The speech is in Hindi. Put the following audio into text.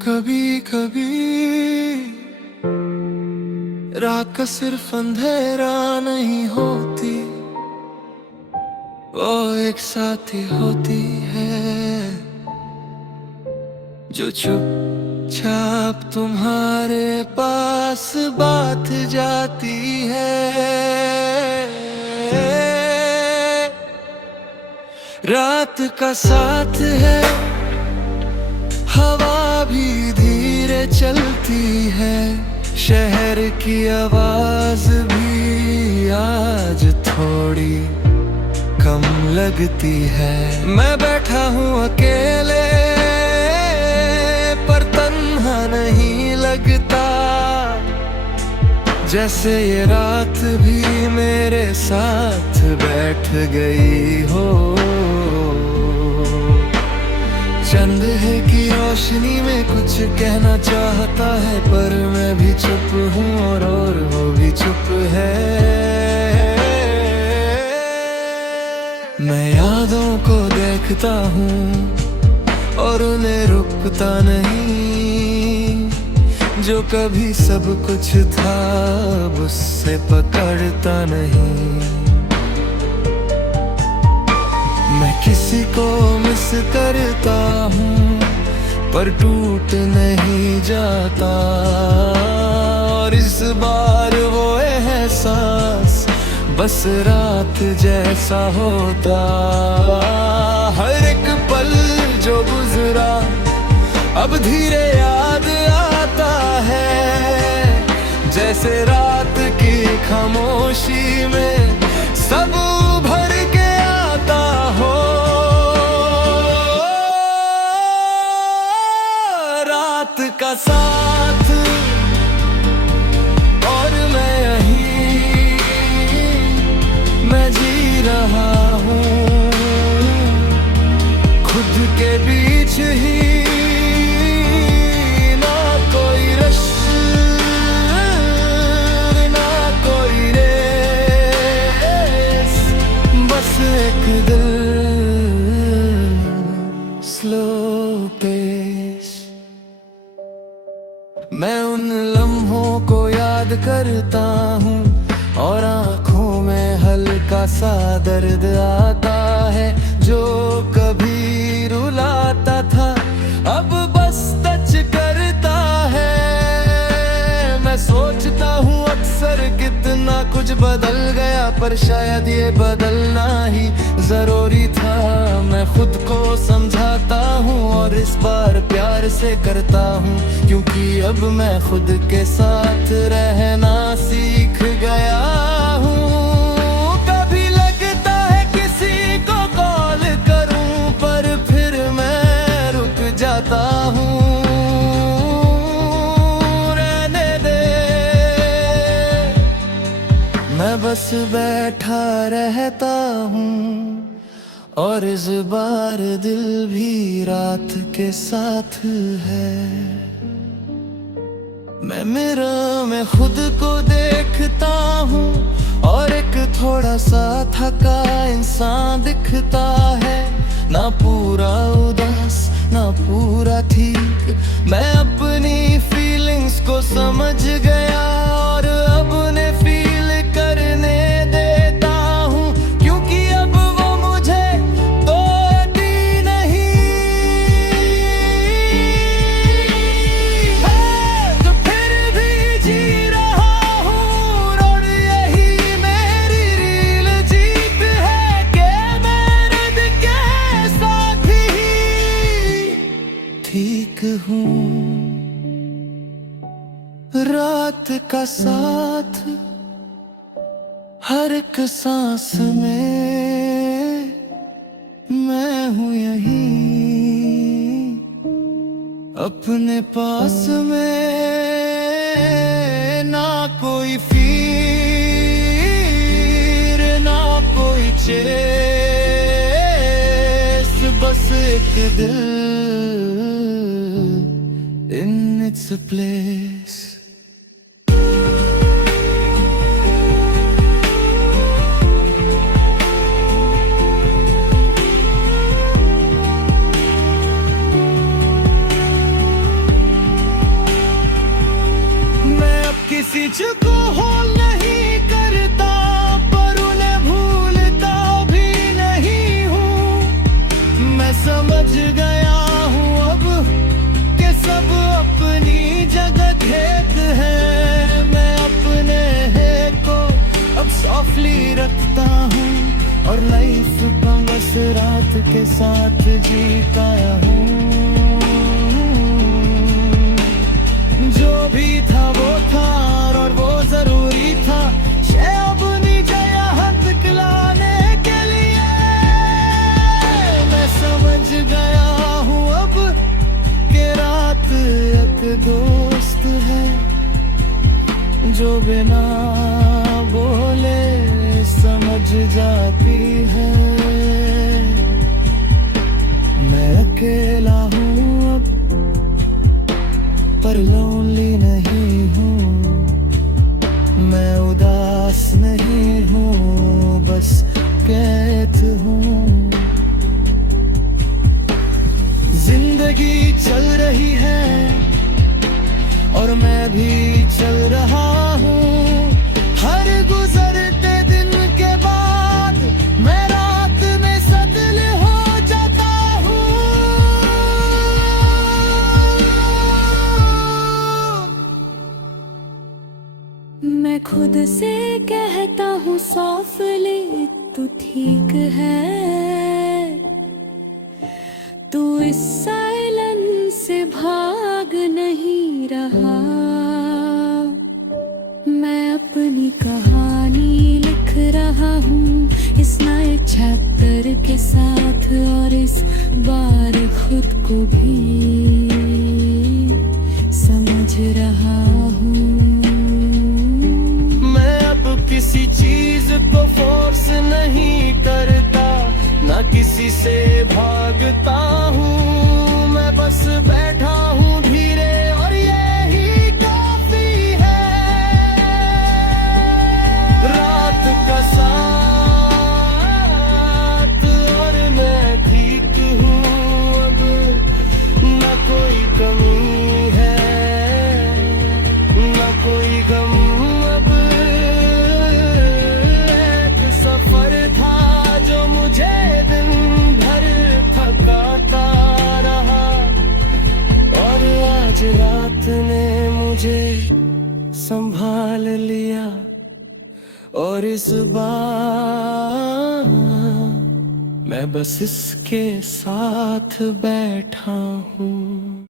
कभी कभी रात का सिर्फ अंधेरा नहीं होती, वो एक साथी होती है जो चुपचाप तुम्हारे पास बात जाती है। रात का साथ है, हवा भी धीरे चलती है, शहर की आवाज भी आज थोड़ी कम लगती है। मैं बैठा हूँ अकेले पर तन्हा नहीं लगता, जैसे ये रात भी मेरे साथ बैठ गई हो। चंद है की रोशनी में कुछ कहना चाहता है, पर मैं भी चुप हूँ और वो भी चुप है। मैं यादों को देखता हूँ और उन्हें रुकता नहीं, जो कभी सब कुछ था अब उससे पकड़ता नहीं। मैं किसी को मिस करता हूँ पर टूट नहीं जाता, और इस बार वो एहसास बस रात जैसा होता। हर एक पल जो गुजरा अब धीरे याद आता है, जैसे रात की खामोशी में सब भर के आता हो। रात का साथ और मैं यहीं, मैं जी रहा हूँ खुद के बीच ही, ना कोई रश ना कोई रेस, बस एक दिल स्लो पेस। मैं उन लम्हों को याद करता हूँ और आँखों में हल्का सा दर्द आता है, जो कभी रुलाता था अब बस टच करता है। मैं सोचता हूँ अक्सर कितना कुछ बदल गया, पर शायद ये बदलना ही जरूरी था। मैं खुद को समझाता हूँ और इस बार प्यार से करता हूँ, क्योंकि अब मैं खुद के साथ रहना सीख गया हूँ। कभी लगता है किसी को कॉल करूँ, पर फिर मैं रुक जाता हूँ। रहने दे, मैं बस बैठा रहता हूँ, और इस बार दिल भी रात के साथ है। मैं मिरर में खुद को देखता हूँ और एक थोड़ा सा थका इंसान दिखता है, ना पूरा उदास ना पूरा ठीक। मैं अपनी फीलिंग्स को समझ गया और अब उन्हें फील करने देता हूँ, क्योंकि अब वो मुझे तोड़ती नहीं है। तो फिर भी जी रहा हूँ, रोड यही मेरी रील जीत है कि मेरे दिल के साथ ही ठीक हूँ। रात का साथ हर एक सांस में, मैं हूँ यहीं अपने पास में, ना कोई फिर ना कोई चेस, बस एक दिल in its place। किसी को हो नहीं करता, पर उन्हें भूलता भी नहीं हूँ। मैं समझ गया हूँ अब कि सब अपनी जगह खेत है। मैं अपने है को अब सॉफ्टली रखता हूँ, और लाइफ का बस रात के साथ जीता हूँ। जो भी था वो था, और वो जरूरी था अपनी जया दिखलाने के लिए। मैं समझ गया हूँ अब कि रात एक दोस्त है, जो बिना बोले समझ जाती है। मैं अकेला हूँ अब, पर लोनली नहीं हूँ। मैं उदास नहीं हूँ, बस कैद हूँ। जिंदगी चल रही है और मैं भी चल रहा हूँ। हर गुजरते दिन के बाद मैं रात में सतल हो जाता हूँ। मैं खुद से कहता हूँ सॉफ्टली, तू ठीक है। तू इस साइलेंस से भाग नहीं रहा। मैं अपनी कहानी लिख रहा हूँ इस नए चैप्टर के साथ, और इस बार खुद को भी समझ रहा हूँ। मैं अब किसी चीज को फोर्स नहीं करता, ना किसी से भागता हूँ। मैं बस बैठा हूँ धीरे, और यही काफी है। रात का साथ और मैं ठीक हूँ अब, ना कोई कमी है, ना कोई गम। अब एक सफर था जो मुझे दिन भर थकाता रहा, और आज रात ने मुझे संभाल लिया। और इस बार मैं बस इसके साथ बैठा हूँ।